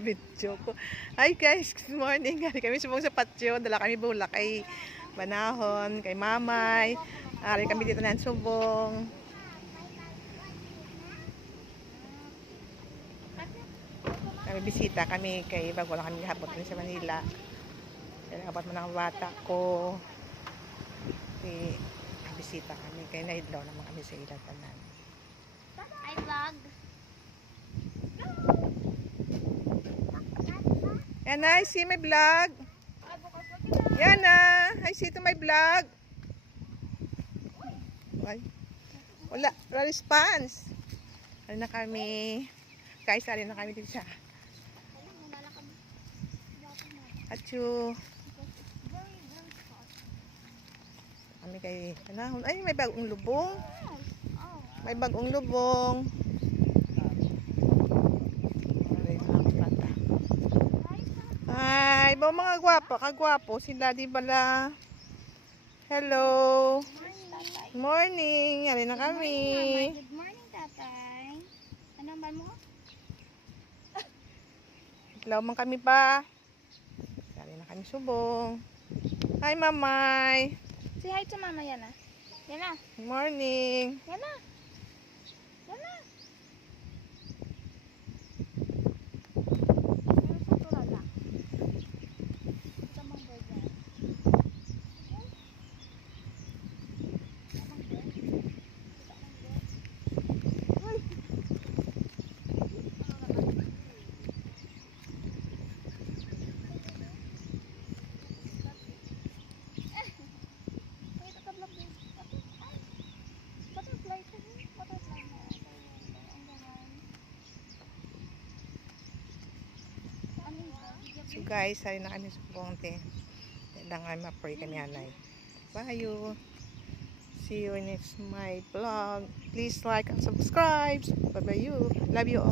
Video ko. Hi guys, good morning. Hari kami subong sa patio. Dala kami bulak kay Banahon, kay Mamay. Hari kami dito ng subong. Kami bisita kami kay bago lang kami habot sa Manila. Kaya habot mo ng bata ko. Bisita kami kay naidlaw naman kami sa ilang tanan. I vlog. Yan na, I see my vlog. Yan na, I see to my vlog. Wala response. Ano na kami? Guys, sali na kami dito siya. Atyo. Kami kay Banahon. Ay, may bagong lubong. May bagong lubong. Hi, mga gwapo, kagwapo sila di bala. Hello. Morning. Ari na kami. Good morning, tatay. Ano ba mo? Hello man kami pa. Ari na kami subong. Hi, Mamay. Say hi to mama, Yana. Yana. Morning. Yana. Yana. So guys, hari na kami subong te. Dan kami ma-pray kami anay. Bye you. See you in next my vlog. Please like and subscribe. Bye bye you. Love you all.